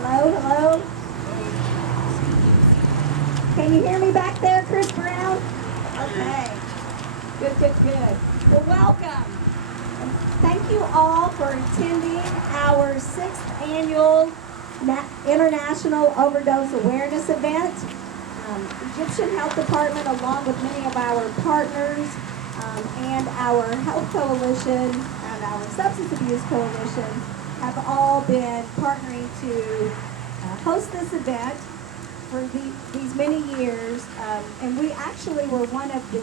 Hello, hello. Can you hear me back there, Chris Brown? Okay. Good, good, good. Well, welcome. And thank you all for attending our 6th annual International Overdose Awareness event. Egyptian Health Department, along with many of our partners and our Health Coalition and our Substance Abuse Coalition, have all been partnering to host this event for these many years. And we actually were one of the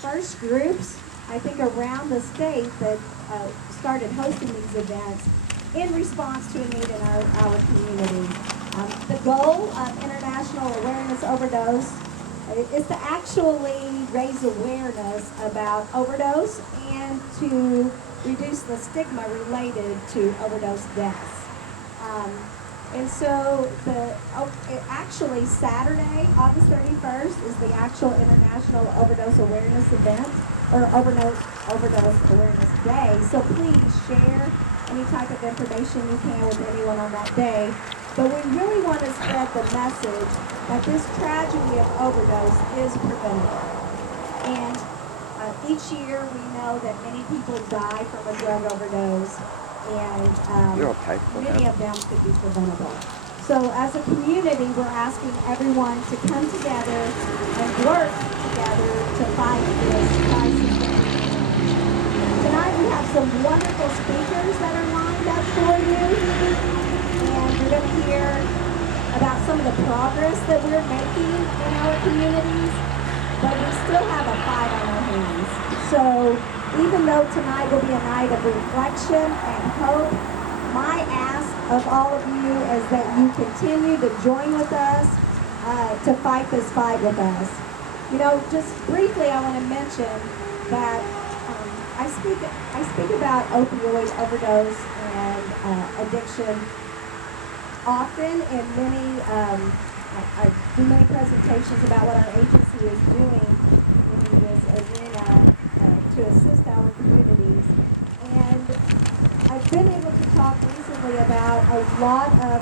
first groups, I think, around the state that started hosting these events in response to a need in our community. The goal of International Awareness Overdose is to actually raise awareness about overdose and to reduce the stigma related to overdose deaths. And so actually Saturday, August 31st, is the actual International Overdose Awareness event, or Overdose Awareness Day. So please share any type of information you can with anyone on that day. But we really want to spread the message that this tragedy of overdose is preventable. And each year we know that many people die from a drug overdose, and many of them could be preventable. So as a community, we're asking everyone to come together and work together to fight this crisis. Tonight we have some wonderful speakers that are lined up for you. And you're going to hear about some of the progress that we're making in our communities, but we still have a fight on our hands. So even though tonight will be a night of reflection and hope, my ask of all of you is that you continue to join with us to fight this fight with us. You know, just briefly, I want to mention that I speak about opioid overdose and addiction often in many, I do many presentations about what our agency is doing in this arena to assist our communities. And I've been able to talk recently about a lot of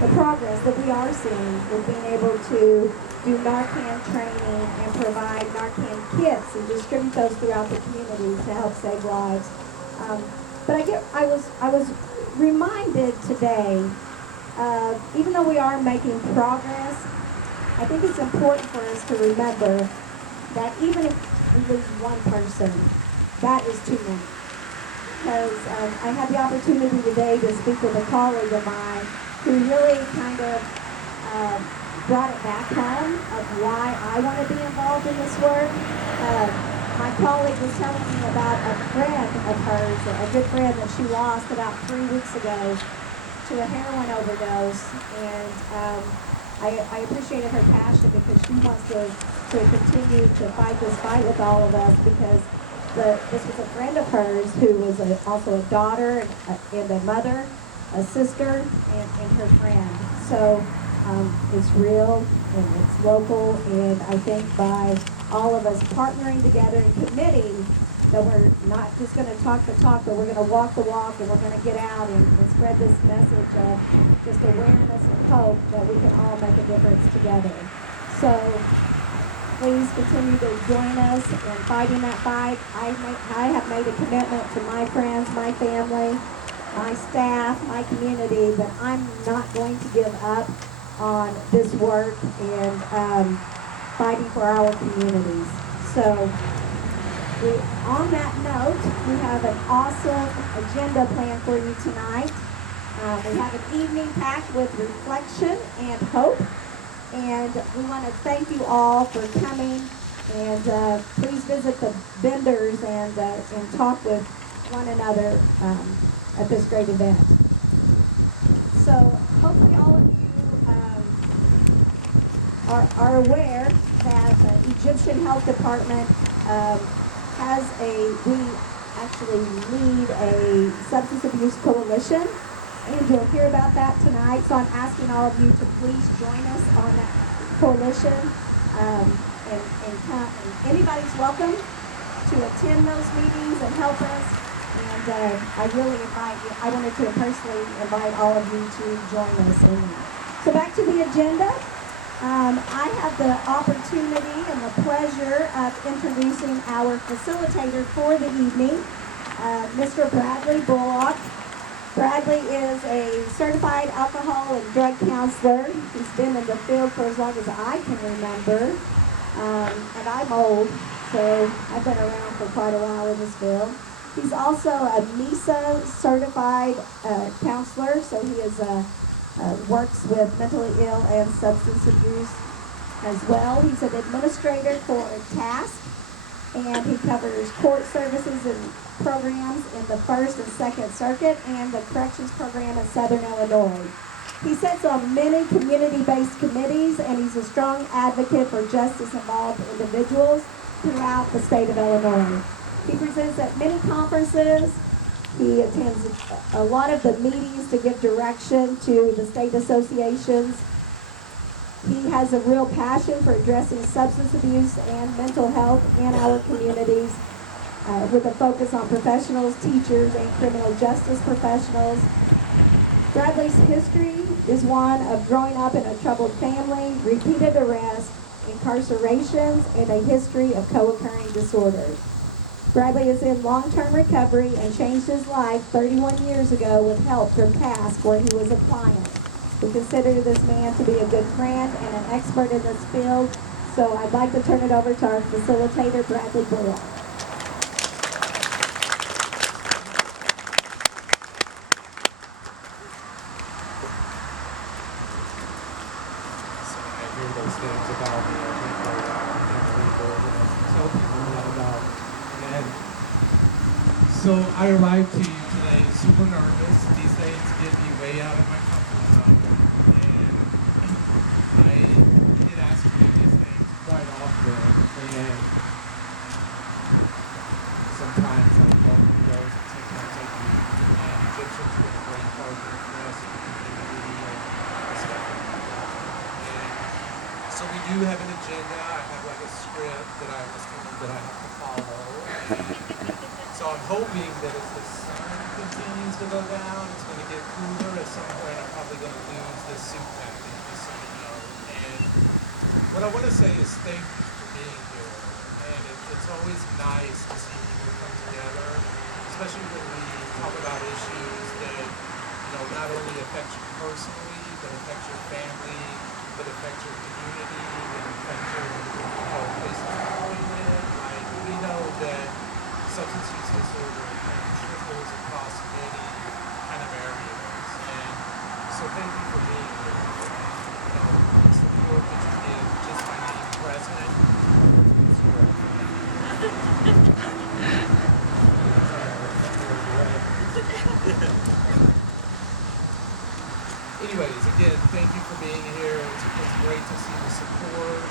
the progress that we are seeing with being able to do Narcan training and provide Narcan kits and distribute those throughout the community to help save lives. But I was reminded today, even though we are making progress, I think it's important for us to remember that even if we lose one person, that is too many. Because I had the opportunity today to speak with a colleague of mine who really kind of brought it back home of why I want to be involved in this work. My colleague was telling me about a friend of hers, a good friend that she lost about 3 weeks ago to a heroin overdose, and I appreciated her passion because she wants to continue to fight this fight with all of us, because this was a friend of hers who was also a daughter and a mother, a sister, and her friend. So it's real and it's local, and I think by all of us partnering together and committing that we're not just going to talk the talk, but we're going to walk the walk, and we're going to get out and spread this message of just awareness and hope that we can all make a difference together. So please continue to join us in fighting that fight. I have made a commitment to my friends, my family, my staff, my community, that I'm not going to give up on this work and fighting for our communities. So on that note, we have an awesome agenda planned for you tonight. We have an evening packed with reflection and hope. And we want to thank you all for coming, and please visit the vendors and talk with one another at this great event. So hopefully all of you are aware that the Egyptian Health Department we actually lead a substance abuse coalition. And you'll hear about that tonight. So I'm asking all of you to please join us on that coalition and come. And anybody's welcome to attend those meetings and help us. And I wanted to personally invite all of you to join us in that. So back to the agenda. I have the opportunity and the pleasure of introducing our facilitator for the evening, Mr. Bradley Bullock. Bradley is a certified alcohol and drug counselor. He's been in the field for as long as I can remember. And I'm old, so I've been around for quite a while in this field. He's also a MESA certified counselor, so he works with mentally ill and substance abuse as well. He's an administrator for TASK, and he covers court services and programs in the First and Second Circuit and the corrections program in Southern Illinois. He sits on many community-based committees, and he's a strong advocate for justice-involved individuals throughout the state of Illinois. He presents at many conferences. He attends a lot of the meetings to give direction to the state associations. He has a real passion for addressing substance abuse and mental health in our communities, with a focus on professionals, teachers, and criminal justice professionals. Bradley's history is one of growing up in a troubled family, repeated arrests, incarcerations, and a history of co-occurring disorders. Bradley is in long-term recovery and changed his life 31 years ago with help from TASK, where he was a client. We consider this man to be a good friend and an expert in this field, so I'd like to turn it over to our facilitator, Bradley Bullock. Those things about me, I think I can't believe it. Tell people that about. And so I arrived to you today super nervous. These things get me way out of my comfort zone. And I did ask you these things quite often. And sometimes I go through those, and sometimes I do. And Egyptians were a great partner for us in the community and stuff like that. So we do have an agenda. I have like a script that I was told that I have to follow. So I'm hoping that as the sun continues to go down, it's going to get cooler. At some point, I'm probably going to lose this suit package, just so you know. And what I want to say is thank you for being here. And it's always nice to see people come together, especially when we talk about issues that, not only affect you personally, but affect your family, but affect your community, and affect your place of employment. Like, we substance use disorder and trickles across many kind of areas. And so thank you for being here. The support that you give just by being present. Anyways, again, thank you for being here. It's great to see the support.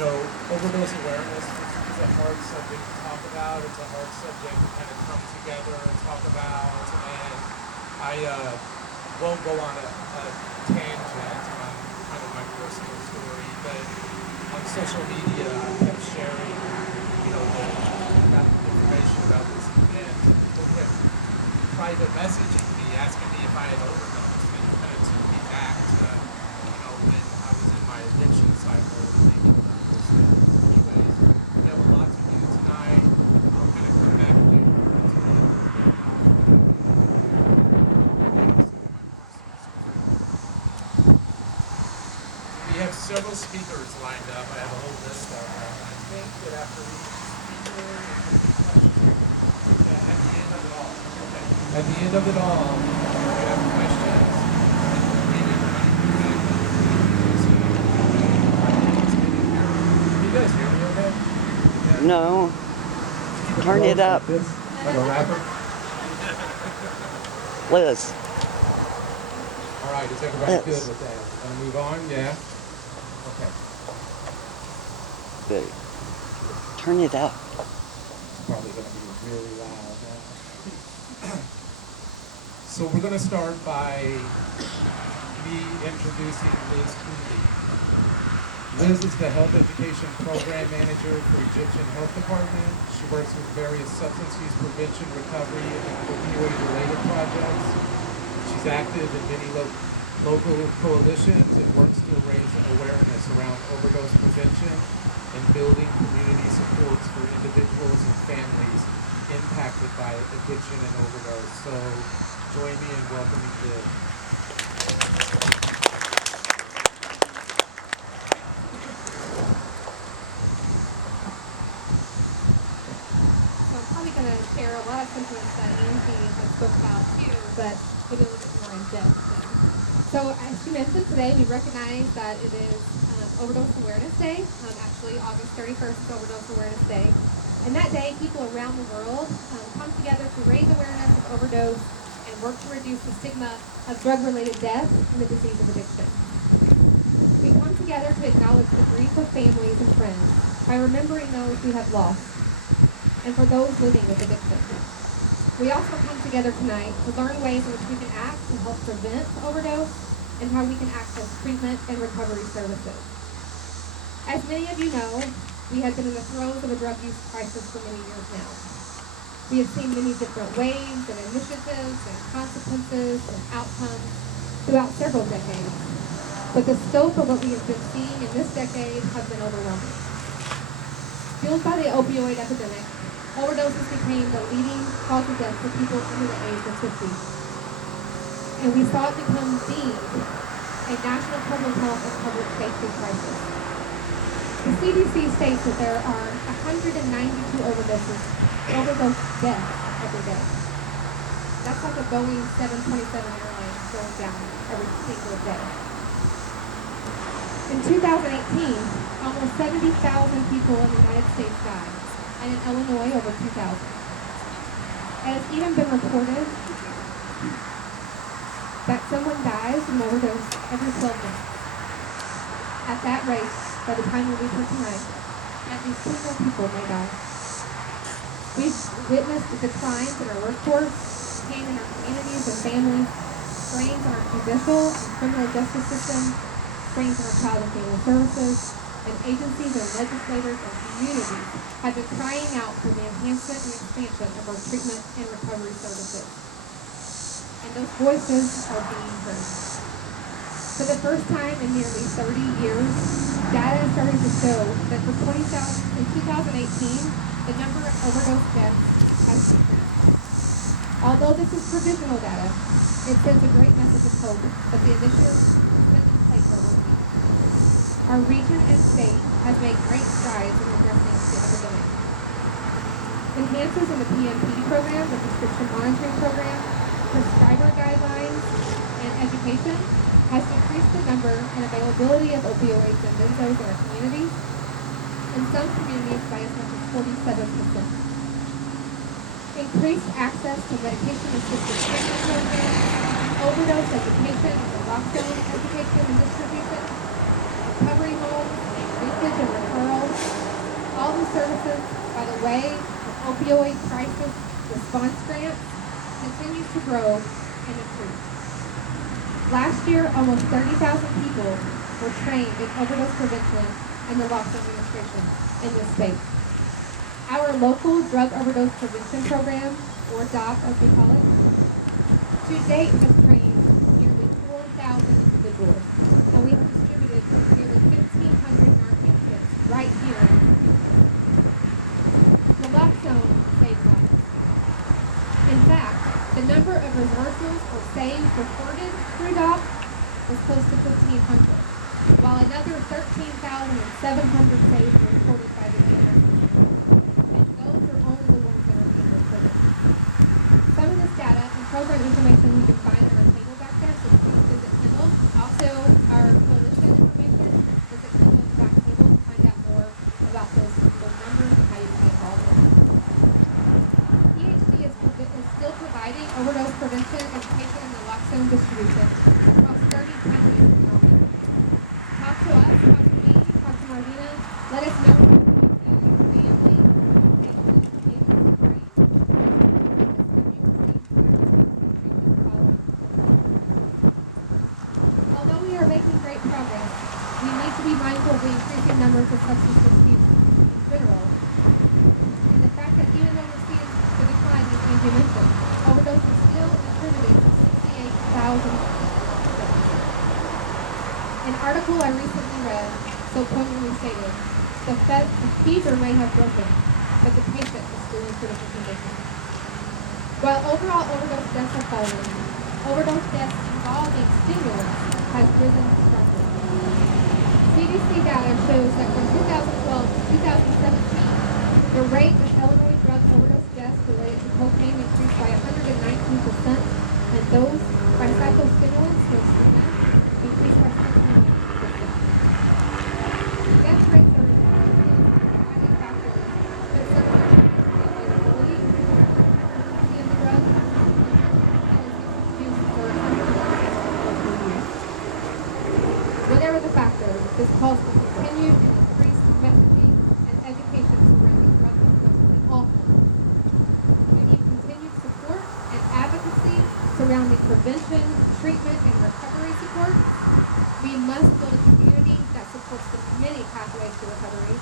Overdose awareness is a hard subject to talk about. It's a hard subject to kind of come together and talk about. And I won't go on a tangent on kind of my personal story, but on social media, I kept sharing, about information about this event. People kept private messaging me, asking me if I had overdosed, and it kind of took me back to, when I was in my addiction cycle, thinking about those things. Anyways, we have a lot to do tonight. I'll kind of come back to you and tell you a little bit about We have several speakers lined up. I have a whole list of them. I think that after each speaker, at the end of it all. Okay. At the end of it all, if you have questions, maybe running through that. Can you guys hear me okay? Yeah. No. Turn it up. Like this? Like a rapper? Liz. All right, is everybody Yes. good with that? Want to move on? Yeah? Okay. Good. Turn it up. It's probably going to be really loud now. So we're going to start by me introducing Liz Cooley. Liz is the Health Education Program Manager for Egyptian Health Department. She works with various substance use prevention, recovery, and opioid-related projects. She's active in many local coalitions and works to raise awareness around overdose prevention and building community supports for individuals and families impacted by addiction and overdose. So join me in welcoming Liz. So I'm probably going to share a lot of sentiments that Angie has spoke about too, but maybe a little bit more in depth. So as she mentioned today, we recognize that it is Overdose Awareness Day. Actually, August 31st is Overdose Awareness Day. And that day, people around the world come together to raise awareness of overdose and work to reduce the stigma of drug-related death and the disease of addiction. We come together to acknowledge the grief of families and friends by remembering those we have lost and for those living with addiction. We also come together tonight to learn ways in which we can act to help prevent overdose and how we can access treatment and recovery services. As many of you know, we have been in the throes of a drug use crisis for many years now. We have seen many different waves and initiatives and consequences and outcomes throughout several decades. But the scope of what we have been seeing in this decade has been overwhelming. Fueled by the opioid epidemic, overdoses became the leading cause of death for people under the age of 50. And we saw it become deemed a national public health and public safety crisis. The CDC states that there are 192 overdose deaths every day. That's like a Boeing 727 airline going down every single day. In 2018, almost 70,000 people in the United States died, and in Illinois, over 2,000. It has even been reported that someone dies from overdose every 12 minutes. At that rate, by the time we leave here tonight, at least 2 more people may die. We've witnessed the declines in our workforce, pain in our communities and families, strains on our judicial and criminal justice system, strains on our child and family services, and agencies and legislators and communities have been crying out for the enhancement and expansion of our treatment and recovery services. And those voices are being heard. For the first time in nearly 30 years, data is starting to show that for 2018, the number of overdose deaths has decreased. Although this is provisional data, it sends a great message of hope that the initiatives put in place are working. Our region and state has made great strides in addressing the pandemic. Enhances in the PMP program, the prescription monitoring program, prescriber guidelines, and education has increased the number and availability of opioids and benzos in our communities, in some communities by as much as 47%. Increased access to medication-assisted treatment programs, overdose education, naloxone education and distribution, recovery homes, leakage and referrals. All the services, by the way, of opioid crisis response grants continues to grow and improve. Last year, almost 30,000 people were trained in overdose prevention and naloxone administration in this state. Our local drug overdose prevention program, or DOP as we call it, to date has trained nearly 4,000 individuals, and we have distributed nearly 1,500 Narcan kits right here. Naloxone saves lives. In fact, the number of reversals or saves reported through DOP was close to 1,500, while another 13,700 saves were reported by the DMS. And those are only the ones that are being reported. Some of this data and program information you can find on our table back there, so please visit Kindle. Also, our coalition information, visit Kindle at the back table to find out more about those numbers and how you can get involved in it. PhD is still providing overdose prevention, education, and naloxone distribution across 30 countries and counting. Talk to us, talk to me, talk to Marvina. Let us know what you think, your family, organization, agency, brain. Although we are making great progress, we need to be mindful of the increasing numbers of substance misuse in general, and the fact that even though we're seeing the decline, as Angie mentioned, overdose is still attributed to 68,000 deaths. An article I recently read so poignantly stated, the fever may have broken, but the patient is still in critical condition. While overall overdose deaths have fallen, overdose deaths involving stimulants has risen sharply. CDC data shows that from 2012 to 2017, the rate of Illinois drug overdose deaths related to cocaine increased by 119%, and those by psychostimulants, mostly meth, increased by 16%. Death rates are providing factors, but some are availability, frequency of the drug, use for use. Whatever the factor, this calls for continued and increased messaging and education surrounding drug overdoses in all forms. We need continued support and advocacy surrounding prevention, treatment, and recovery support. We must build a community that supports the many pathways to recovery.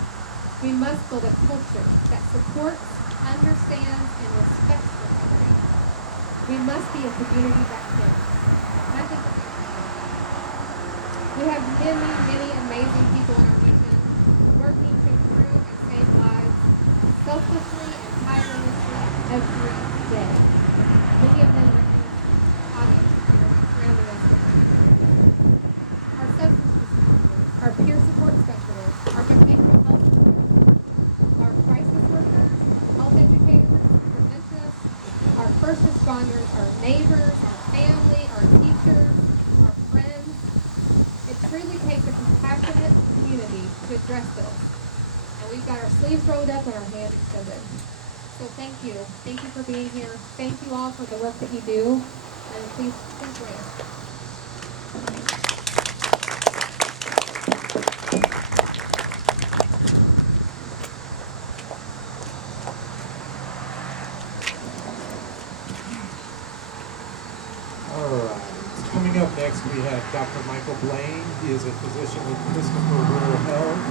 We must build a culture that supports, understands, and respects recovery. We must be a community that cares. And I think we're doing that. We have many, many amazing people in our region working to improve and save lives selflessly and tirelessly every day. Many of them are in this audience here surrounding us tonight. Our substance misuse, our peer support specialists, our behavioral health professionals, our crisis workers, health educators, preventionists, our first responders, our neighbors, our family, our teachers, our friends. It truly takes a compassionate community to address this. And we've got our sleeves rolled up and our hands extended. So thank you. Thank you for being here. Thank you all for the work that you do. And please join us. All right. Coming up next, we have Dr. Michael Blaine. He is a physician with Christopher Rural Health.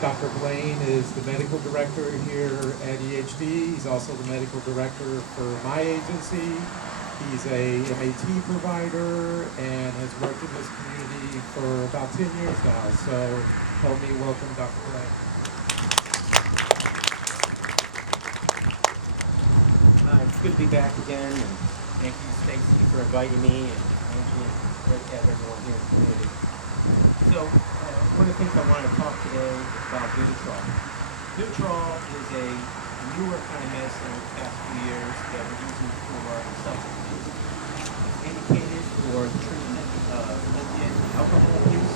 Dr. Blaine is the medical director here at EHD. He's also the medical director for my agency. He's a MAT provider and has worked in this community for about 10 years now. So help me welcome Dr. Blaine. It's good to be back again, and thank you, Stacy, for inviting me, and Angie, and great to have everyone here in the community. So, one of the things I wanted to talk today is about Vivitrol. Vivitrol is a newer kind of medicine over the past few years that we're using for substance use. It's indicated for the treatment of opiate and alcohol abuse.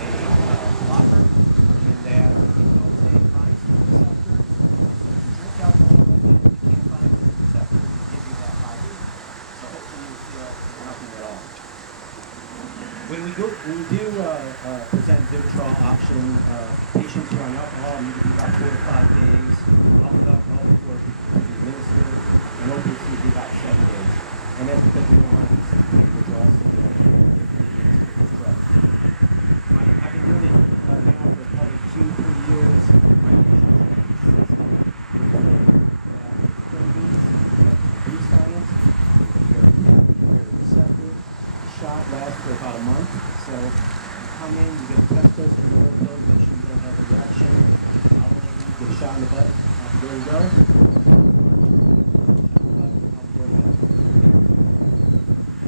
It's a blocker in that it goes and binds to the receptors. So if you drink alcohol with it, you can't bind to the receptors and give you that high. So hopefully you feel nothing at all. When we do present Vivitrol option, patients who are on alcohol need to be about 4 to 5 days off of alcohol before it can be administered, and opiates need to be about 7 days. And that's because we don't want to accept withdrawals to the alcohol if drug. I've been doing it now for probably 2-3 years. My patients are consistent with therapies that do science. They're very happy, very receptive. The shot lasts for about a month, so you come in, you get a test dose of an oral pill, make sure you don't have a reaction. You get a shot in the butt, there you go.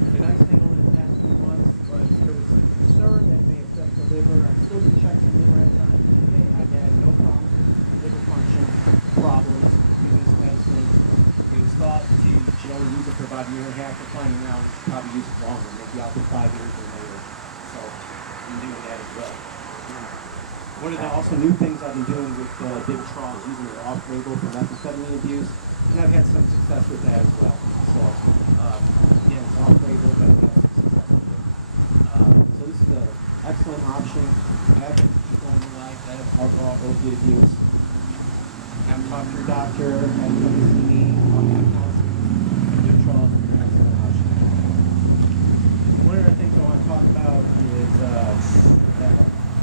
The nice thing over the past few months was there was some concern that may affect the liver. I still do check some liver enzymes today. I've had no problems with liver function problems using this medicine. It was thought to generally use it for about a year and a half. We're finding now we should probably use it longer, maybe out to 5 years or later. So I'm doing that as well. One of the also new things I've been doing with Vivitrol is using it off-label for methamphetamine abuse, and I've had some success with that as well. So yeah, it's off-label, but I've had some success with it. So this is an excellent option. I have people in my life that have alcohol opiate abuse. Have them talk to your doctor, have them come to see me, have counseling. Vivitrol is an excellent option. One of the things I want to talk about is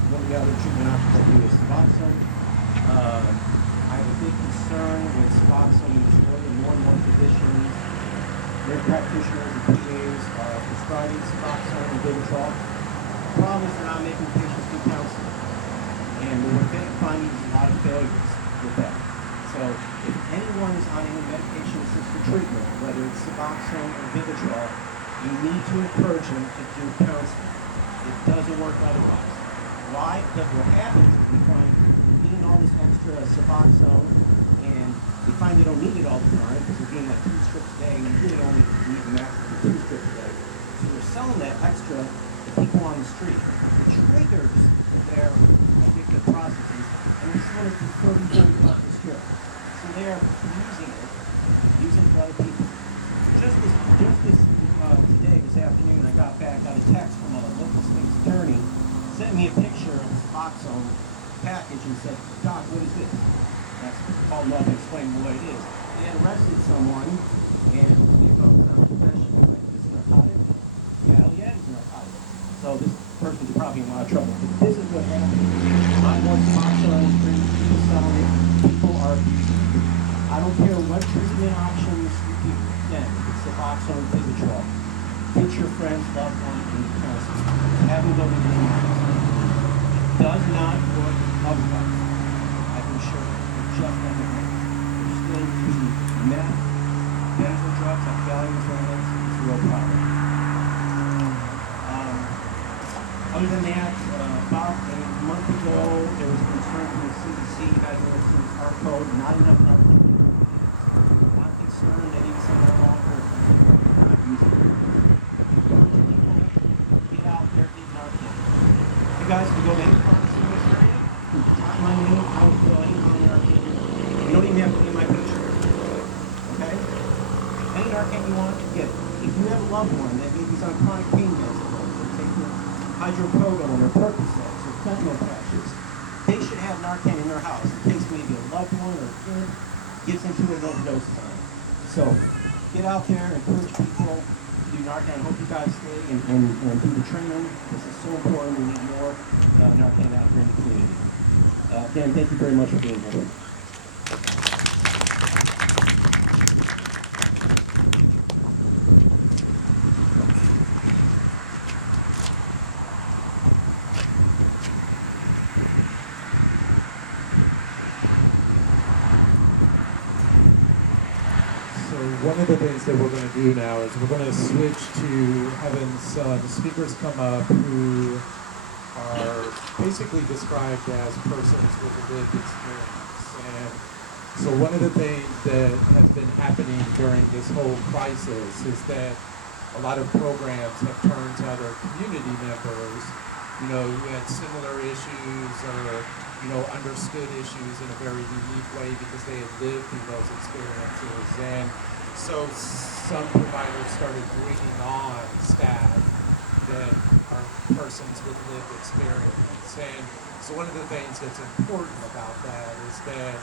one of the other treatment options I do is Suboxone. I have a big concern with Suboxone use early. More and more physicians, nurse practitioners, and PAs are prescribing Suboxone and Vivitrol. The problem is they're not making patients do counseling. And we're finding a lot of failures with that. So if anyone is on any medication-assisted treatment, whether it's Suboxone or Vivitrol, you need to encourage them to do counseling. It doesn't work otherwise. Why? Because what happens is we find we're getting all this extra Suboxone, and they find they don't need it all the time because we're getting like 2 strips a day, and you really only need the maximum 2 strips a day. So we're selling that extra to people on the street. It triggers their addictive processes, and we're selling it for 30, 40 bucks a strip. So they're using it for other people. Just today, this afternoon, I got back a text from a local state's attorney, sent me a picture of the Suboxone package and said, "Doc, what is this?" That's called up and explained what it is. They had arrested someone, and they found some confession. Like, this is narcotic? Yeah, hell yeah, it's narcotic. So this person's probably in a lot of trouble. But this is what happened. I want Suboxone on the street, people selling it, people are abusing it. I don't care what treatment options you do. Again, it's Suboxone, Vivitrol. Get your friends, loved ones, and counseling. Have them go to the does not work otherwise. I can assure you. It just doesn't work. We're still using meth, benzo drugs like Valium for instance. It's a real problem. Other than that, about a month ago, there was a concern from the CDC. You guys know what's in the car code. Not enough Narcan. I'm concerned that even some of the law enforcement are not using it. Encourage people, get out there, get Narcan. You guys can go to any pharmacy in this area, type my name, I will fill any kind of Narcan. You don't even have to get my picture. Okay? Any Narcan you want, get it. If you have a loved one that maybe is on chronic pain meds, they're taking hydrocodone or Percocets or fentanyl patches, they should have Narcan in their house in case maybe a loved one or a kid gets into an overdose time. So get out there, encourage people to do Narcan. I hope you guys stay and do the training. This is so important. We need more Narcan out there in the community. Again, thank you very much for being here. One of the things that we're going to do now is we're going to switch to having some speakers come up who are basically described as persons with a lived experience. And so one of the things that has been happening during this whole crisis is that a lot of programs have turned to other community members, who had similar issues or, understood issues in a very unique way because they had lived through those experiences. And so some providers started bringing on staff that are persons with lived experience. And so one of the things that's important about that is that,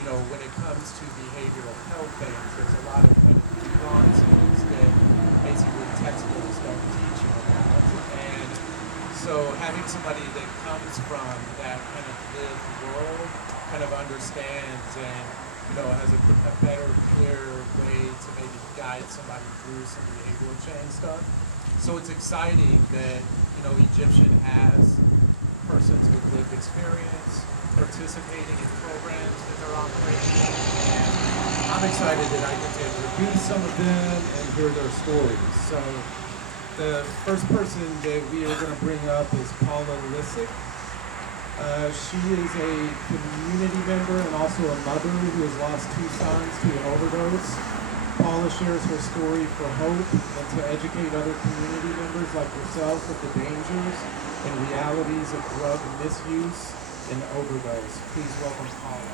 when it comes to behavioral health things, there's a lot of kind of nuances that basically textbooks don't teach you about. And so having somebody that comes from that kind of lived world kind of understands and, has a better, clearer way to maybe guide somebody through some behavioral change stuff. So it's exciting that, Egyptian has persons with lived experience participating in programs that they're operating. And I'm excited that I get to introduce some of them and hear their stories. So the first person that we are going to bring up is Paula Lissick. She is a community member and also a mother who has lost 2 sons to an overdose. Paula shares her story for hope and to educate other community members like yourself of the dangers and realities of drug misuse and overdose. Please welcome Paula.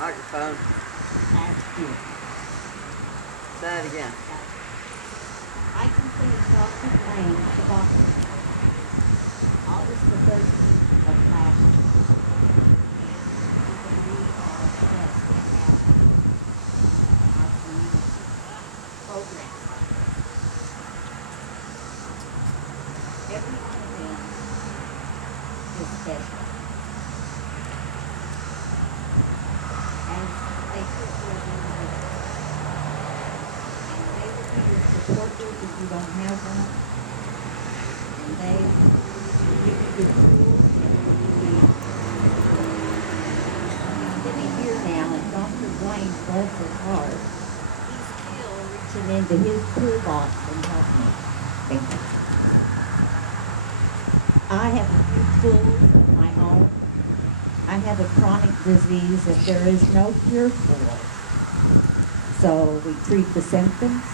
Microphone. Say it again. I completed Dr. Lane for Boston August the 13th of last year. And we are blessed to have our community programs like this. Every one of them is special. And they took their individuals. And they will be your support group if you don't have one. And they will give you the tools and will give you. It's been a year now, and Dr. Blaine, bless his heart, he's still reaching into his toolbox and helping me. Thank you. I have a few tools of my own. I have a chronic disease that there is no cure for. So we treat the symptoms,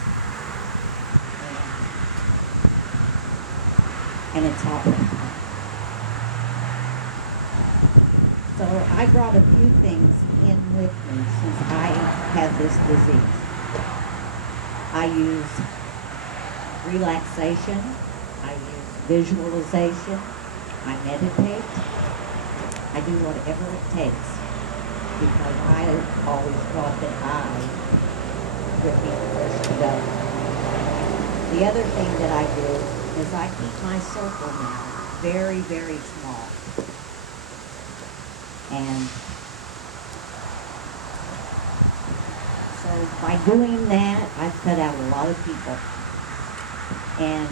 and it's happening. So I brought a few things in with me since I have this disease. I use relaxation, I use visualization, I meditate, I do whatever it takes because I always thought that I would be the first to go. The other thing that I do is I keep my circle now very, very small. And so by doing that, I've cut out a lot of people. And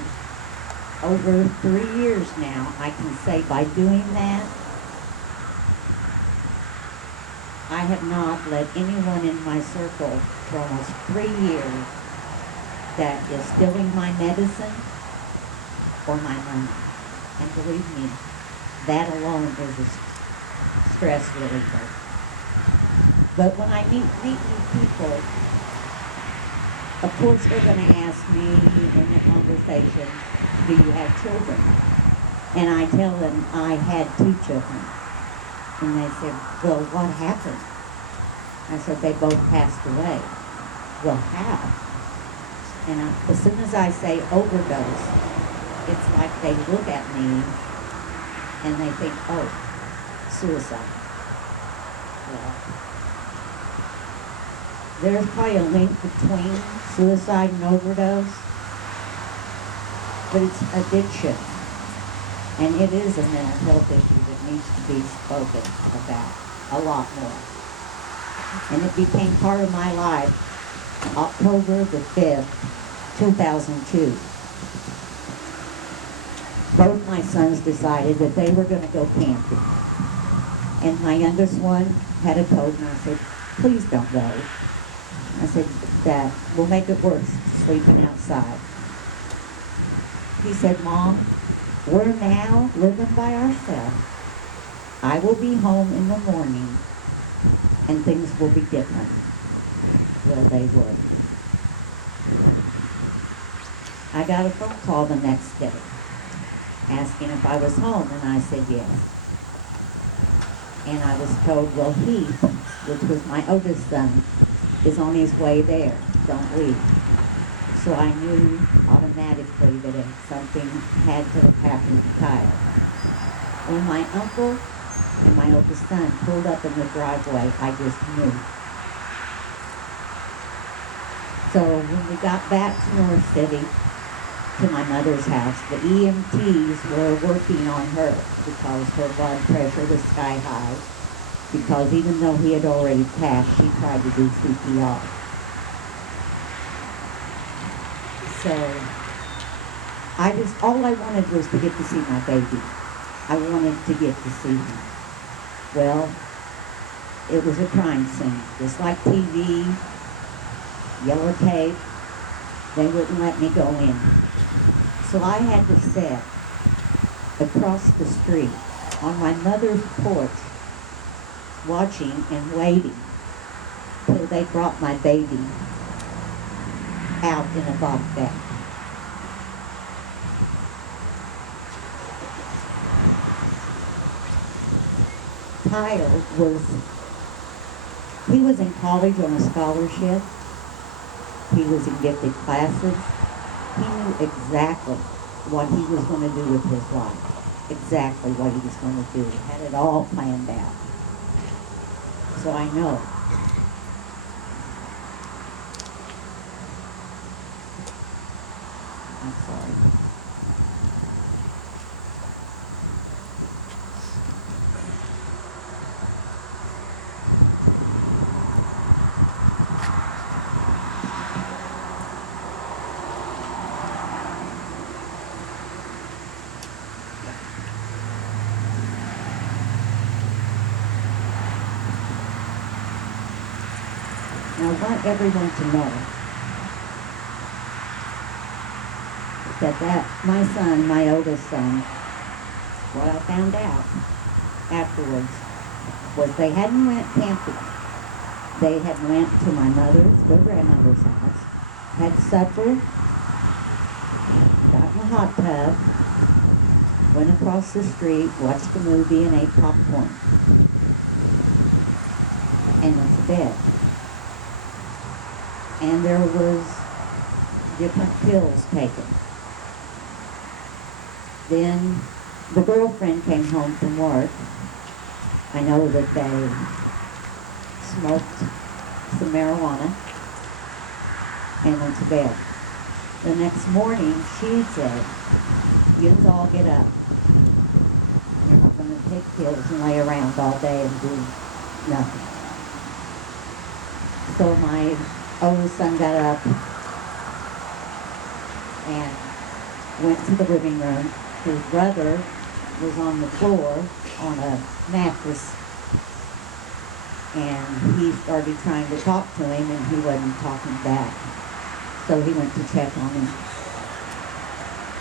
over 3 years now, I can say by doing that, I have not let anyone in my circle for almost 3 years that is stealing my medicine or my money. And believe me, that alone is a stress reliever. But when I meet new people, of course they're going to ask me in the conversation, do you have children? And I tell them I had 2 children. And they said, well, what happened? I said, they both passed away. Well, how? And as soon as I say overdose, it's like they look at me and they think, oh, suicide. Well, there's probably a link between suicide and overdose, but it's addiction. And it is a mental health issue that needs to be spoken about a lot more. And it became part of my life October the 5th, 2002. both my sons decided that they were going to go camping. And my youngest one had a coat, and I said, please don't go. I said, that will make it worse, sleeping outside. He said, Mom, we're now living by ourselves. I will be home in the morning, and things will be different. Well, they would. I got a phone call the next day, asking if I was home, and I said yes. And I was told, well, Heath, which was my oldest son, is on his way there. Don't leave. So I knew automatically that something had to have happened to Kyle. When my uncle and my oldest son pulled up in the driveway, I just knew. So when we got back to North City, to my mother's house, the EMTs were working on her because her blood pressure was sky high. Because even though he had already passed, she tried to do CPR. So all I wanted was to get to see my baby. I wanted to get to see him. Well, it was a crime scene. Just like TV, yellow tape, they wouldn't let me go in. So I had to sit across the street on my mother's porch, watching and waiting till they brought my baby out in a bobby bag. Kyle he was in college on a scholarship. He was in gifted classes. He knew exactly what he was going to do with his life. Exactly what he was going to do. He had it all planned out. So I know. I'm sorry. Now, I want everyone to know that my son, my oldest son, what I found out afterwards was they hadn't went camping. They had went to my their grandmother's house, had supper, got in a hot tub, went across the street, watched a movie, and ate popcorn. And went to bed. And there was different pills taken. Then the girlfriend came home from work. I know that they smoked some marijuana and went to bed. The next morning, she said, you all get up. You're not going to take pills and lay around all day and do nothing. So my oldest son got up and went to the living room. His brother was on the floor on a mattress, and he started trying to talk to him, and he wasn't talking back. So he went to check on him,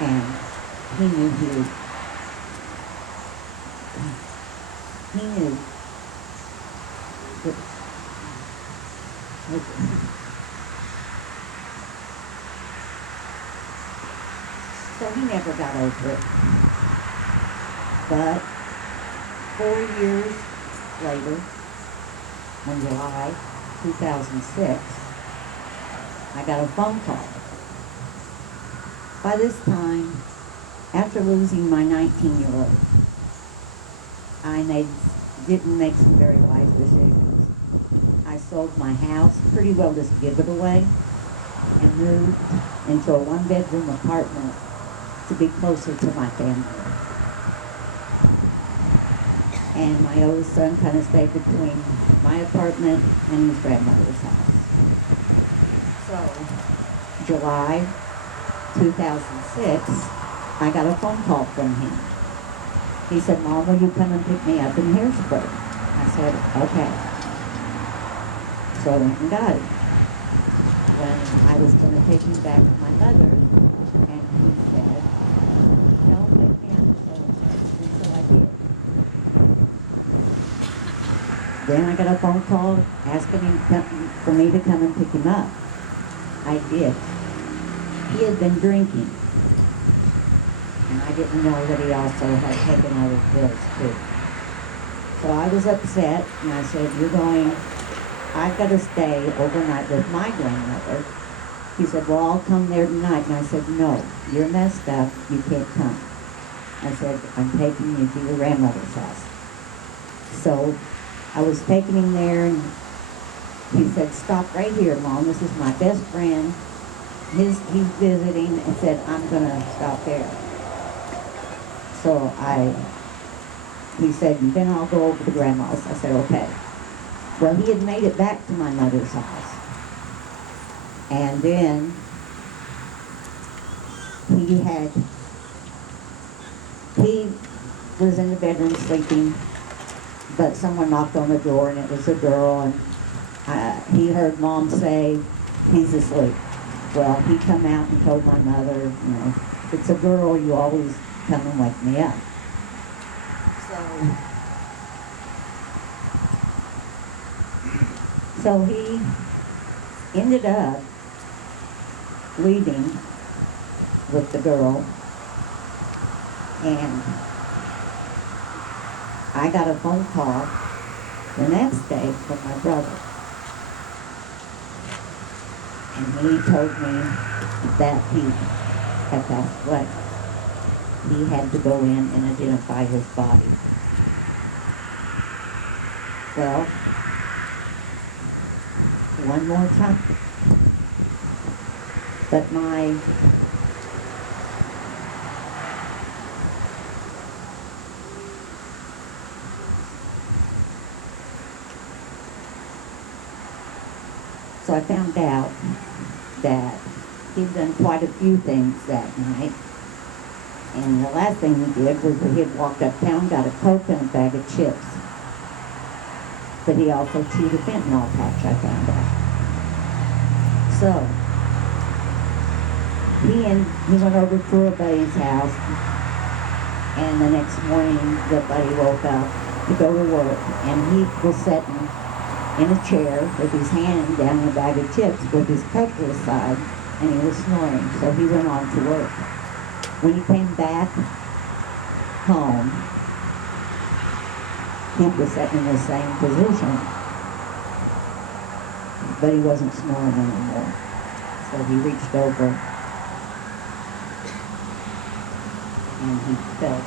and he knew so he never got over it. But 4 years later, in July 2006, I got a phone call. By this time, after losing my 19-year-old, I didn't make some very wise decisions. I sold my house, pretty well just give it away, and moved into a one-bedroom apartment to be closer to my family. And my oldest son kind of stayed between my apartment and his grandmother's house. So, July 2006, I got a phone call from him. He said, Mom, will you come and pick me up in Harrisburg? I said, okay. So I went and got him. When I was going to take him back to my mother's, and he said, no, pick me up so-and-so. And so I did. Then I got a phone call asking him for me to come and pick him up. I did. He had been drinking. And I didn't know that he also had taken other pills too. So I was upset, and I said, I've got to stay overnight with my grandmother. He said, well, I'll come there tonight. And I said, no, you're messed up. You can't come. I said, I'm taking you to your grandmother's house. So I was taking him there, and he said, stop right here, Mom. This is my best friend. He's visiting, and said, I'm going to stop there. So he said, then I'll go over to Grandma's. I said, okay. Well, he had made it back to my mother's house. And then he was in the bedroom sleeping, but someone knocked on the door, and it was a girl, and he heard Mom say, he's asleep. Well, he come out and told my mother, if it's a girl, you always come and wake me up. So he ended up leaving with the girl, and I got a phone call the next day from my brother. And he told me that he had passed away. He had to go in and identify his body. Well, one more time. But so I found out that he'd done quite a few things that night. And the last thing he did was he had walked uptown, got a Coke and a bag of chips. But he also chewed a fentanyl patch, I found out. So, he went over to a buddy's house, and the next morning the buddy woke up to go to work, and he was sitting in a chair with his hand down the bag of chips with his cup to his side, and he was snoring, so he went on to work. When he came back home, he was sitting in the same position, but he wasn't snoring anymore. So he reached over and he felt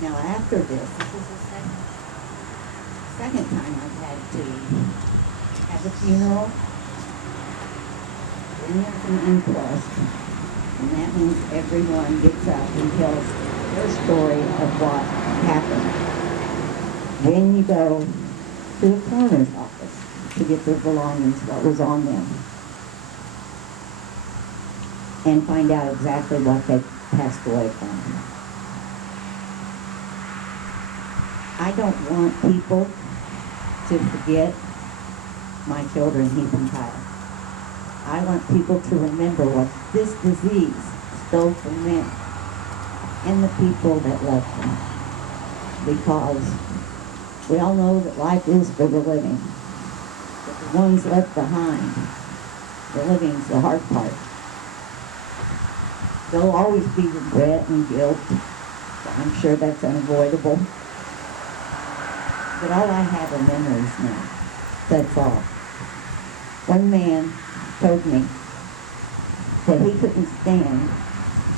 Now after this is the second time I've had to have a funeral. Then there's an inquest. And that means everyone gets up and tells their story of what happened. Then you go to the coroner's office to get their belongings, what was on them, and find out exactly what they passed away from. I don't want people to forget my children, Heath and Kyle. I want people to remember what this disease stole from them and the people that loved them. Because we all know that life is for the living. But the ones left behind, the living's the hard part. There'll always be regret and guilt. I'm sure that's unavoidable. But all I have are memories now. That's all. One man told me that he couldn't stand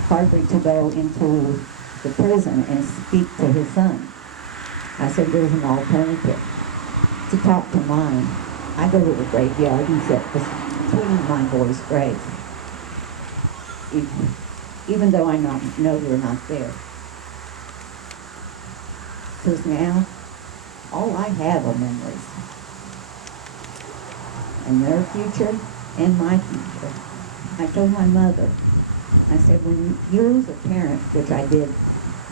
hardly to go into the prison and speak to his son. I said, there's an alternative. To talk to mine, I go to the graveyard and sit between my boys' graves. Even though I know they're not there. Because now, all I have are memories. and their future and my future. I told my mother, I said, when you lose a parent, which I did,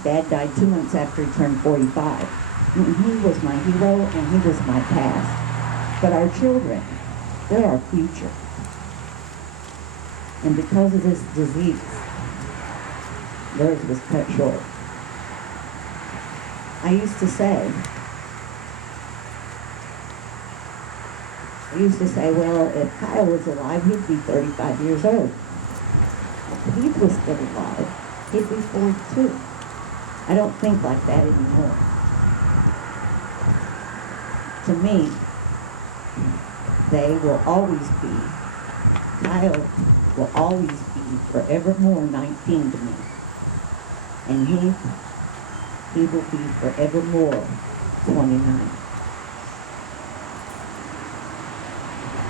Dad died 2 months after he turned 45. And he was my hero and he was my past. But our children, they're our future. And because of this disease, theirs was cut short. I used to say, well, if Kyle was alive, he'd be 35 years old. If he was still alive, he'd be 42. I don't think like that anymore. To me, they will always be, Kyle will always be forevermore 19 to me. And he will be forevermore 29.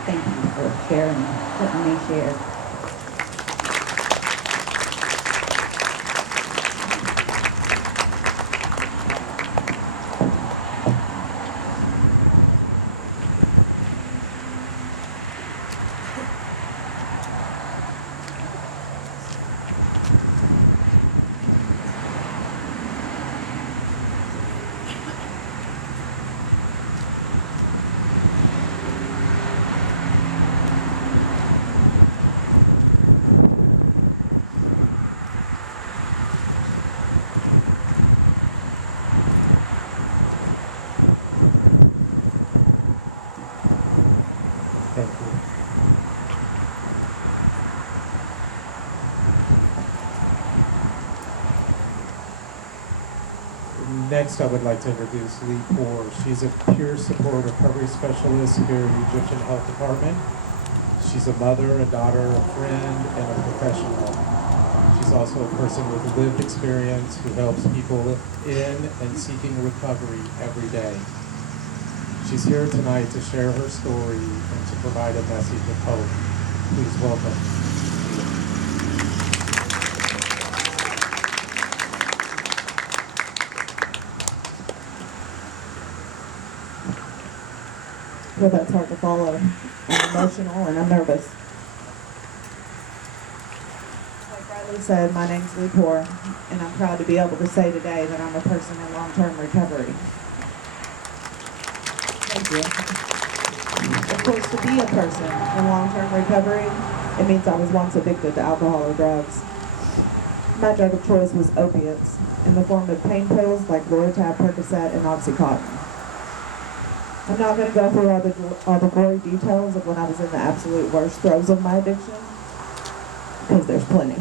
Thank you for sharing, letting me share. Thank you. Next, I would like to introduce Lee Poor. She's a peer support recovery specialist here in the Egyptian Health Department. She's a mother, a daughter, a friend, and a professional. She's also a person with lived experience who helps people in and seeking recovery every day. She's here tonight to share her story and to provide a message of hope. Please welcome. Well, that's hard to follow. I'm emotional and I'm nervous. Like Riley said, my name's Lee Poor, and I'm proud to be able to say today that I'm a person in long-term recovery. Thank you. Of course, to be a person in long-term recovery, it means I was once addicted to alcohol or drugs. My drug of choice was opiates in the form of pain pills like Lortab, Percocet, and Oxycontin. I'm not going to go through all the gory details of when I was in the absolute worst throes of my addiction, because there's plenty.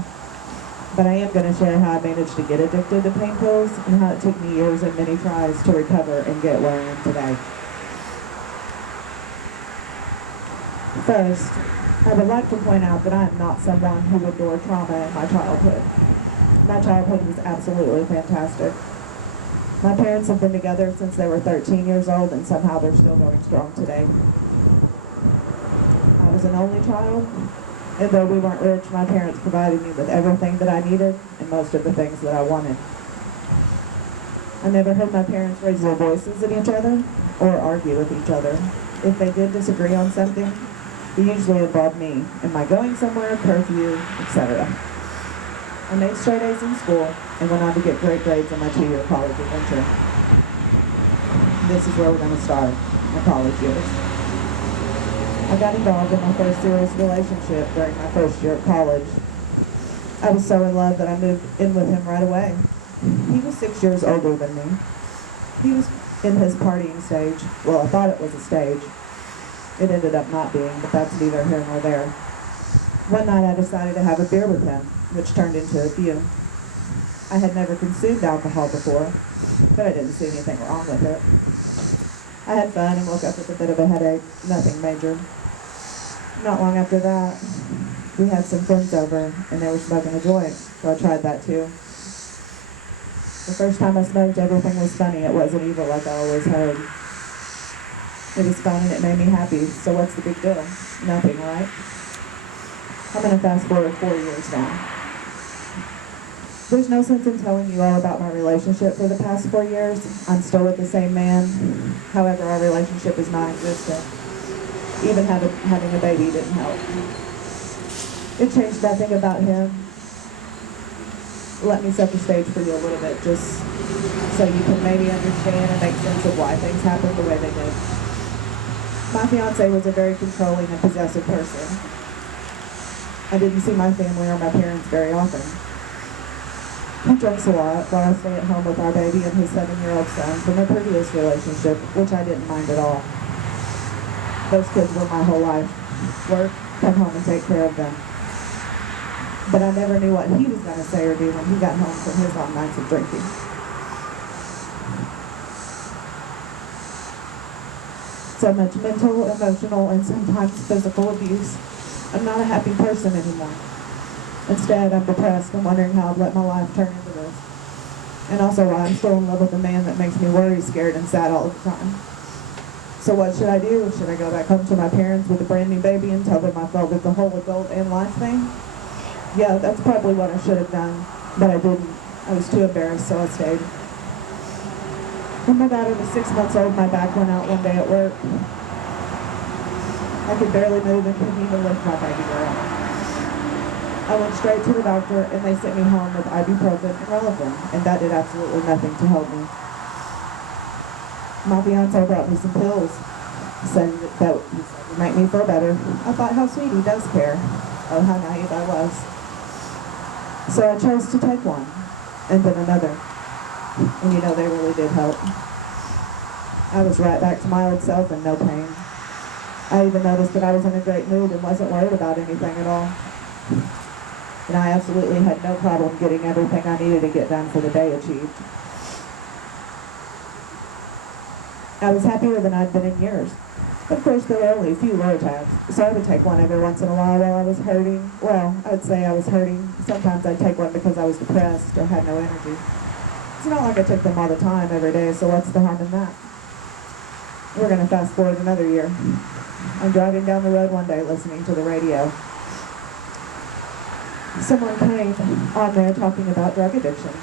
But I am going to share how I managed to get addicted to pain pills and how it took me years and many tries to recover and get where I am today. First, I would like to point out that I am not someone who endured trauma in my childhood. My childhood was absolutely fantastic. My parents have been together since they were 13 years old, and somehow they're still going strong today. I was an only child, and though we weren't rich, my parents provided me with everything that I needed and most of the things that I wanted. I never heard my parents raise their voices at each other or argue with each other. If they did disagree on something, it usually involved me and my going somewhere, curfew, etc. I made straight A's in school and went on to get great grades in my 2-year college adventure. This is where we're going to start, my college years. I got involved in my first serious relationship during my first year at college. I was so in love that I moved in with him right away. He was 6 years older than me. He was in his partying stage. Well, I thought it was a stage. It ended up not being, but that's neither here nor there. One night I decided to have a beer with him, which turned into a few. I had never consumed alcohol before, but I didn't see anything wrong with it. I had fun and woke up with a bit of a headache, nothing major. Not long after that, we had some friends over and they were smoking a joint, so I tried that too. The first time I smoked, everything was funny. It wasn't evil like I always heard. It was fun and it made me happy, so what's the big deal? Nothing, right? I'm going to fast forward 4 years now. There's no sense in telling you all about my relationship for the past 4 years. I'm still with the same man. However, our relationship is non-existent. Even having a baby didn't help. It changed nothing about him. Let me set the stage for you a little bit, just so you can maybe understand and make sense of why things happened the way they did. My fiance was a very controlling and possessive person. I didn't see my family or my parents very often. He drinks a lot while I stay at home with our baby and his 7-year-old son from a previous relationship, which I didn't mind at all. Those kids were my whole life. Work, come home and take care of them. But I never knew what he was going to say or do when he got home from his long nights of drinking. So much mental, emotional, and sometimes physical abuse. I'm not a happy person anymore. Instead, I'm depressed and wondering how I've let my life turn into this. And also why I'm still in love with a man that makes me worry, scared, and sad all the time. So what should I do? Should I go back home to my parents with a brand new baby and tell them I failed at the whole adult and life thing? Yeah, that's probably what I should have done, but I didn't. I was too embarrassed, so I stayed. When my daughter was 6 months old, my back went out one day at work. I could barely move and couldn't even lift my baby girl. I went straight to the doctor and they sent me home with ibuprofen and Relevin, and that did absolutely nothing to help me. My fiance brought me some pills, saying that would make me feel better. I thought, how sweet, he does care. Oh, how naive I was. So I chose to take one, and then another. And you know, they really did help. I was right back to my old self and no pain. I even noticed that I was in a great mood and wasn't worried about anything at all. And I absolutely had no problem getting everything I needed to get done for the day achieved. I was happier than I'd been in years. Of course, there were only a few low attacks, so I would take one every once in a while I was hurting. Well, I would say I was hurting. Sometimes I'd take one because I was depressed or had no energy. It's not like I took them all the time every day, so what's the harm in that? We're going to fast forward another year. I'm driving down the road one day listening to the radio. Someone came on there talking about drug addiction.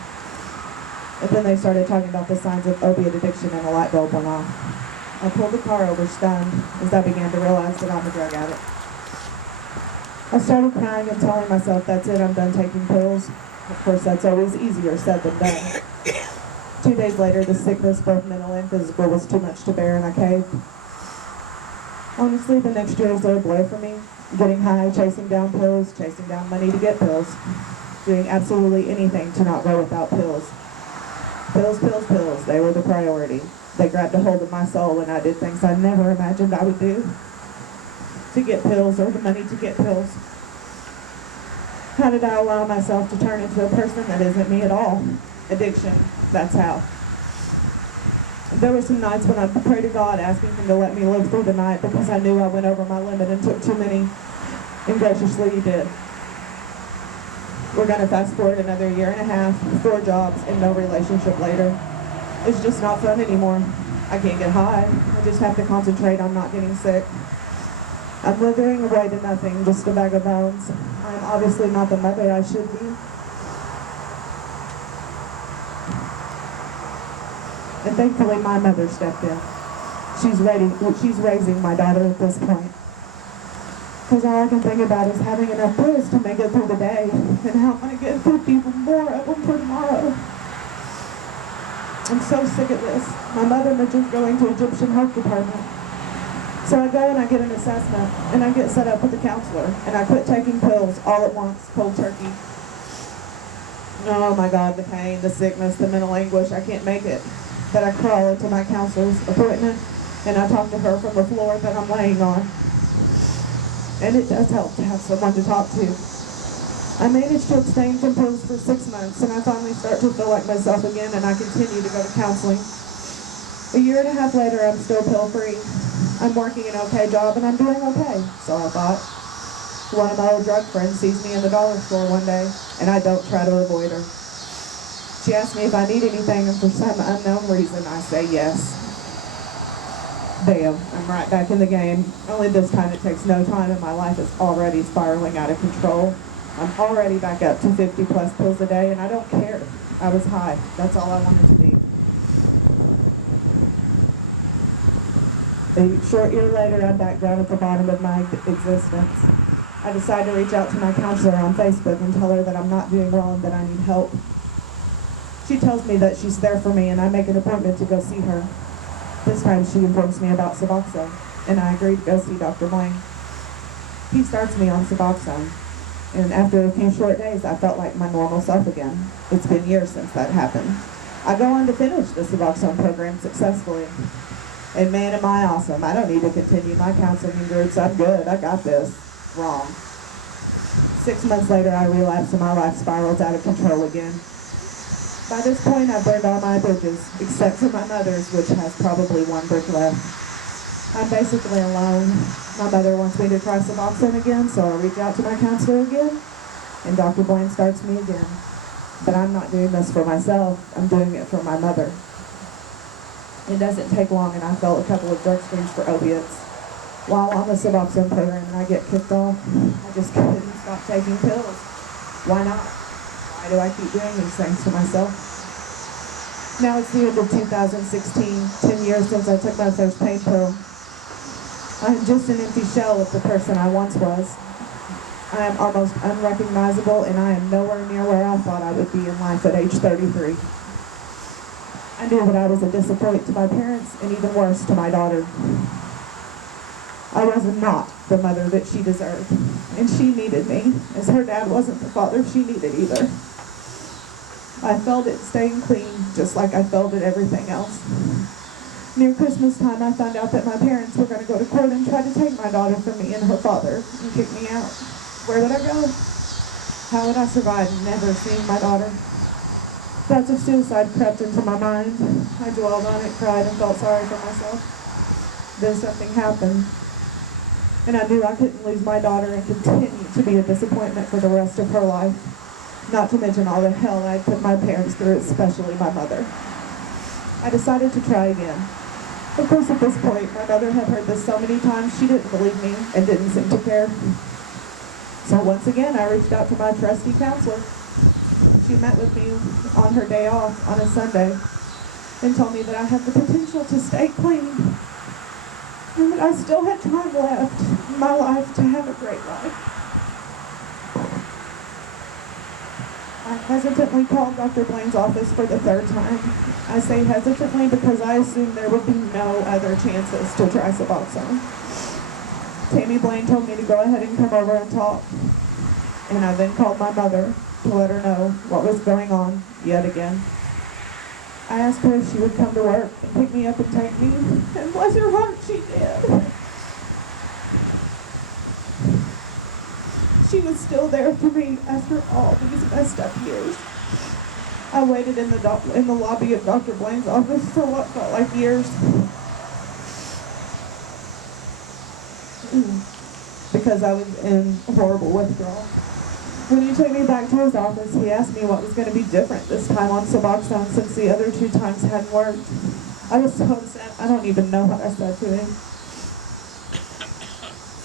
And then they started talking about the signs of opiate addiction and a light bulb went off. I pulled the car over stunned as I began to realize that I'm a drug addict. I started crying and telling myself, that's it, I'm done taking pills. Of course, that's always easier said than done. 2 days later, the sickness, both mental and physical, was too much to bear and I caved. Honestly, the next year was a blur for me. Getting high, chasing down pills, chasing down money to get pills. Doing absolutely anything to not go without pills. Pills, pills, pills, they were the priority. They grabbed a hold of my soul and I did things I never imagined I would do to get pills or the money to get pills. How did I allow myself to turn into a person that isn't me at all? Addiction, that's how. There were some nights when I prayed to God asking Him to let me live through the night because I knew I went over my limit and took too many, and graciously He did. We're going to fast forward another year and a half, 4 jobs, and no relationship later. It's just not fun anymore. I can't get high. I just have to concentrate on not getting sick. I'm withering away to nothing, just a bag of bones. I'm obviously not the mother I should be. And thankfully my mother stepped in. She's raising my daughter at this point. Because all I can think about is having enough pills to make it through the day and how I'm going to get 50 more of them for tomorrow. I'm so sick of this. My mother mentions going to Egyptian health department. So I go and I get an assessment and I get set up with a counselor and I quit taking pills all at once, cold turkey. Oh my God, the pain, the sickness, the mental anguish, I can't make it. But I crawl into my counselor's appointment and I talk to her from the floor that I'm laying on. And it does help to have someone to talk to. I managed to abstain from pills for 6 months and I finally start to feel like myself again and I continue to go to counseling. A year and a half later, I'm still pill-free. I'm working an okay job and I'm doing okay, so I thought. One of my old drug friends sees me in the dollar store one day and I don't try to avoid her. She asks me if I need anything and for some unknown reason I say yes. Bam, I'm right back in the game. Only this time it takes no time and my life is already spiraling out of control. I'm already back up to 50 plus pills a day and I don't care. I was high. That's all I wanted to be. A short year later, I'm back down at the bottom of my existence. I decide to reach out to my counselor on Facebook and tell her that I'm not doing well and that I need help. She tells me that she's there for me, and I make an appointment to go see her. This time she informs me about Suboxone, and I agree to go see Dr. Blaine. He starts me on Suboxone, and after a few short days, I felt like my normal self again. It's been years since that happened. I go on to finish the Suboxone program successfully. And man, am I awesome. I don't need to continue my counseling groups. I'm good. I got this. Wrong. 6 months later, I relapse and my life spirals out of control again. By this point, I've burned all my bridges, except for my mother's, which has probably one brick left. I'm basically alone. My mother wants me to try Suboxone again, so I reach out to my counselor again, and Dr. Blaine starts me again. But I'm not doing this for myself. I'm doing it for my mother. It doesn't take long, and I fill a couple of drug screens for opiates. While on the Suboxone program and I get kicked off, I just couldn't stop taking pills. Why not? Why do I keep doing these things to myself? Now it's the end of 2016, 10 years since I took my first pain pill. I'm just an empty shell of the person I once was. I am almost unrecognizable, and I am nowhere near where I thought I would be in life at age 33. I knew that I was a disappointment to my parents, and even worse, to my daughter. I was not the mother that she deserved, and she needed me, as her dad wasn't the father she needed either. I failed at staying clean, just like I failed at everything else. Near Christmas time, I found out that my parents were going to go to court and try to take my daughter from me and her father and kick me out. Where would I go? How would I survive never seeing my daughter? Thoughts of suicide crept into my mind. I dwelled on it, cried, and felt sorry for myself. Then something happened, and I knew I couldn't lose my daughter and continue to be a disappointment for the rest of her life. Not to mention all the hell I'd put my parents through, especially my mother. I decided to try again. Of course, at this point, my mother had heard this so many times, she didn't believe me and didn't seem to care. So once again, I reached out to my trusty counselor. She met with me on her day off on a Sunday and told me that I had the potential to stay clean and that I still had time left in my life to have a great life. I hesitantly called Dr. Blaine's office for the third time. I say hesitantly because I assumed there would be no other chances to try Suboxone. Tammy Blaine told me to go ahead and come over and talk. And I then called my mother to let her know what was going on yet again. I asked her if she would come to work and pick me up and take me, and bless her heart, she did. She was still there for me after all these messed up years. I waited in the lobby of Dr. Blaine's office for what felt like years. Because I was in horrible withdrawal. When he took me back to his office, he asked me what was going to be different this time on Suboxone since the other 2 times hadn't worked. I was so upset, I don't even know what I said to him.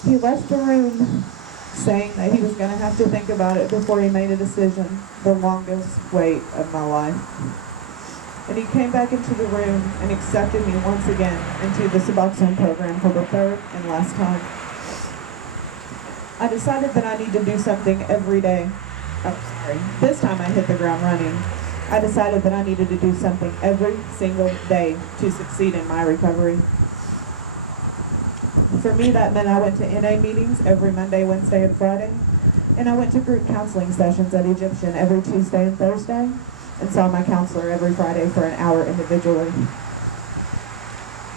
He left the room saying that he was going to have to think about it before he made a decision, the longest wait of my life. And he came back into the room and accepted me once again into the Suboxone program for the 3rd and last time. I decided that I need to do something every day. This time I hit the ground running. I decided that I needed to do something every single day to succeed in my recovery. For me, that meant I went to NA meetings every Monday, Wednesday, and Friday. And I went to group counseling sessions at Egyptian every Tuesday and Thursday, and saw my counselor every Friday for an hour individually.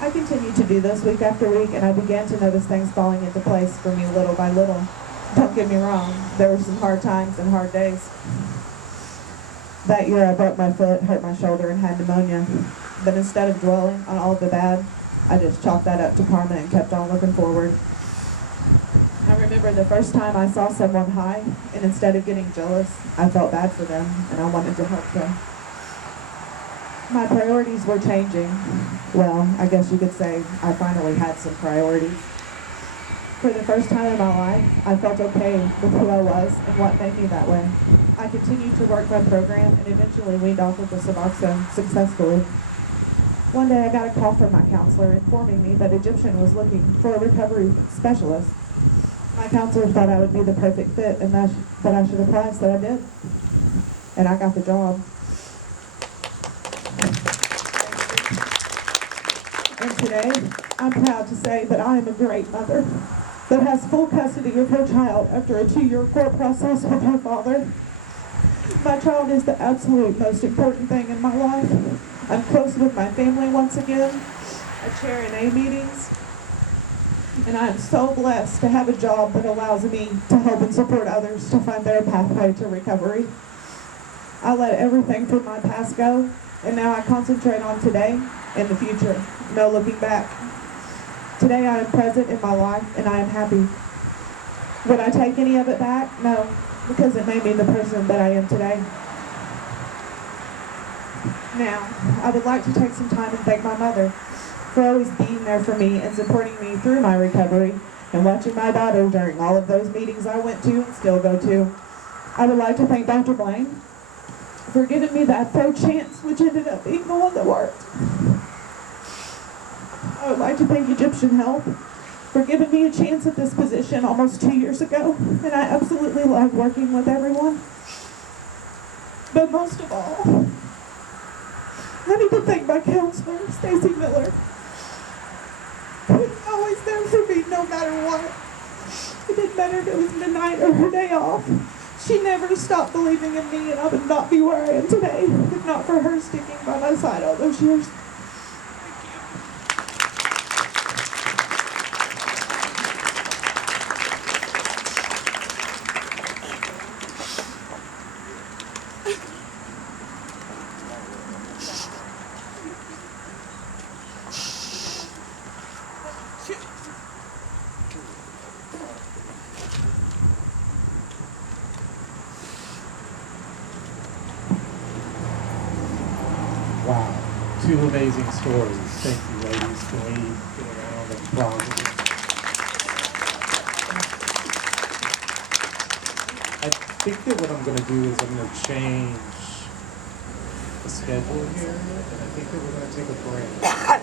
I continued to do this week after week, and I began to notice things falling into place for me little by little. Don't get me wrong, there were some hard times and hard days. That year I broke my foot, hurt my shoulder, and had pneumonia. But instead of dwelling on all the bad, I just chalked that up to karma and kept on looking forward. I remember the first time I saw someone high, and instead of getting jealous, I felt bad for them, and I wanted to help them. My priorities were changing. Well, I guess you could say I finally had some priorities. For the first time in my life, I felt okay with who I was and what made me that way. I continued to work my program and eventually weaned off of the Suboxone successfully. One day I got a call from my counselor informing me that Egyptian was looking for a recovery specialist. My counselor thought I would be the perfect fit and that I should apply, so I did. And I got the job. And today, I'm proud to say that I am a great mother that has full custody of her child after a 2-year court process with her father. My child is the absolute most important thing in my life. I'm close with my family once again. I chair NA meetings. And I am so blessed to have a job that allows me to help and support others to find their pathway to recovery. I let everything from my past go, and now I concentrate on today and the future. No looking back. Today I am present in my life, and I am happy. Would I take any of it back? No, because it made me the person that I am today. Now, I would like to take some time and thank my mother for always being there for me and supporting me through my recovery and watching my daughter during all of those meetings I went to and still go to. I would like to thank Dr. Blaine for giving me that third chance, which ended up being the one that worked. I would like to thank Egyptian Health for giving me a chance at this position almost 2 years ago, and I absolutely love working with everyone. But most of all, I need to thank my counselor, Stacy Miller. She's always there for me no matter what. It didn't matter if it was midnight or her day off. She never stopped believing in me, and I would not be where I am today if not for her sticking by my side all those years. Wow, 2 amazing stories. Thank you, ladies. Can we get a round of applause? I think that what I'm going to do is I'm going to change the schedule here, and I think that we're going to take a break. And I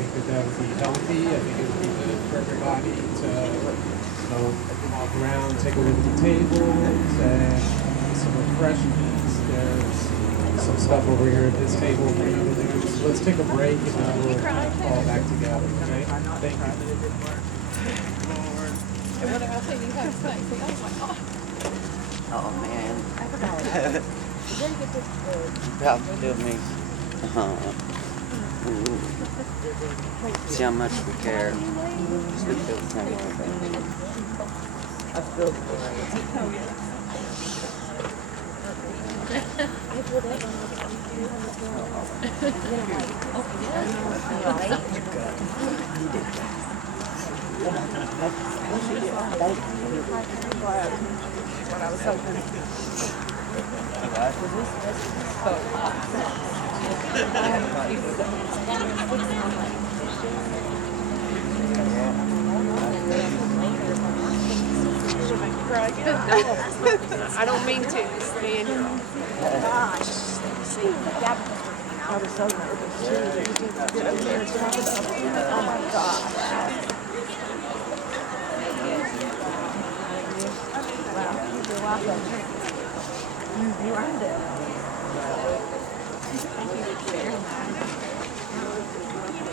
think that that would be healthy. I think it would be good for everybody to, walk around, take a look at the tables, and some refreshments. There's some stuff over here at this table for you to do. So let's take a break and then we'll all back together, okay? Thank you. Oh man. Proud of me. See how much we care. We feel the same way. I feel great. I don't mean to. Man. Oh my gosh. Wow, you're welcome. You earned it. Thank you for sharing that.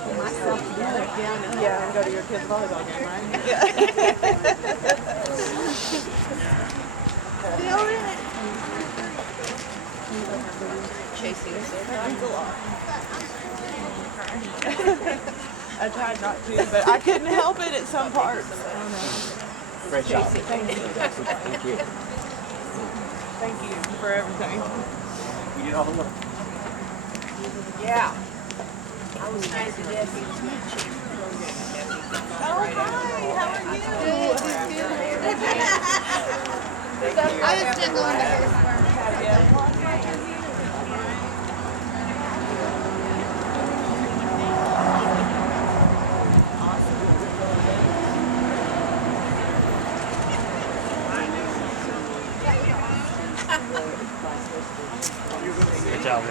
Pull myself together. Yeah, and go to your kid's volleyball game, right? Yeah. Feel it. Chasing a lot. I tried not to, but I couldn't help it at some parts. Great job. Thank you. Thank you. Thank you for everything. We did all the work. Yeah. I was trying to get Oh, hi. How are you? Good. I just didn't go in the hair Good job.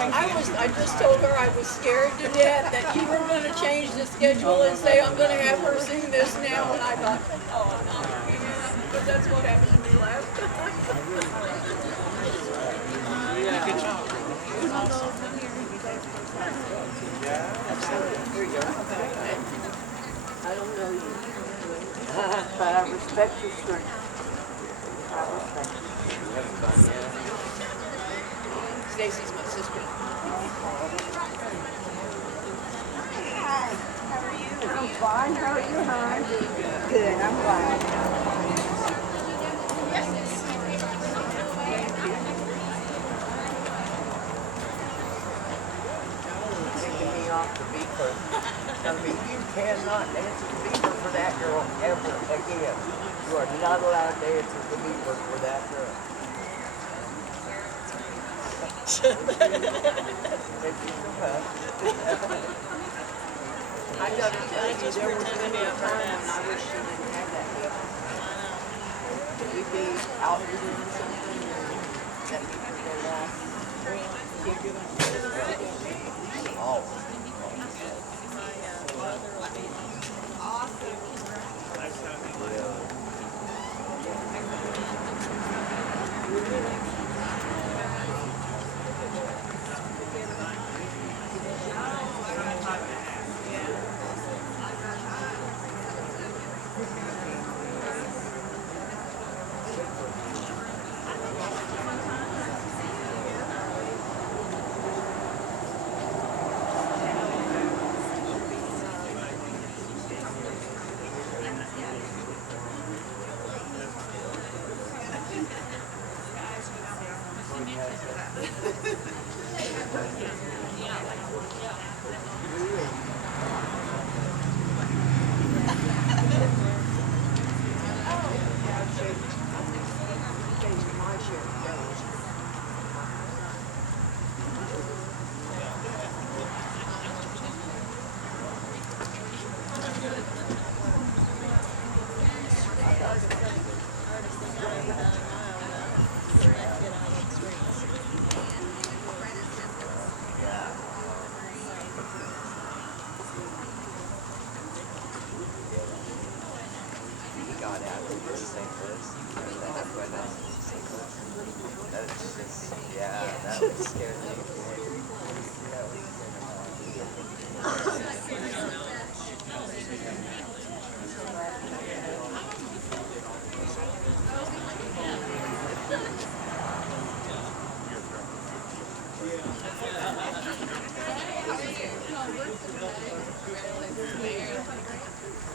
I just told her I was scared to death that you were going to change the schedule and say I'm going to have her sing this now. And I thought, oh no, yeah, but that's what happened to me last time. Yeah, good job. Here you go. I don't know you, but I respect your strength. I respect you. Stacy's my sister. Hi, how are you? I'm fine. How are you, hon? Good, I'm fine. Taking me off the beeper. I mean, you cannot answer the beeper for that girl ever again. You are not allowed to answer the beeper for that girl. I got to tell you, there was many a time when I wish she didn't have that gift. We'd be out doing something and that people go lost.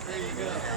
There you go.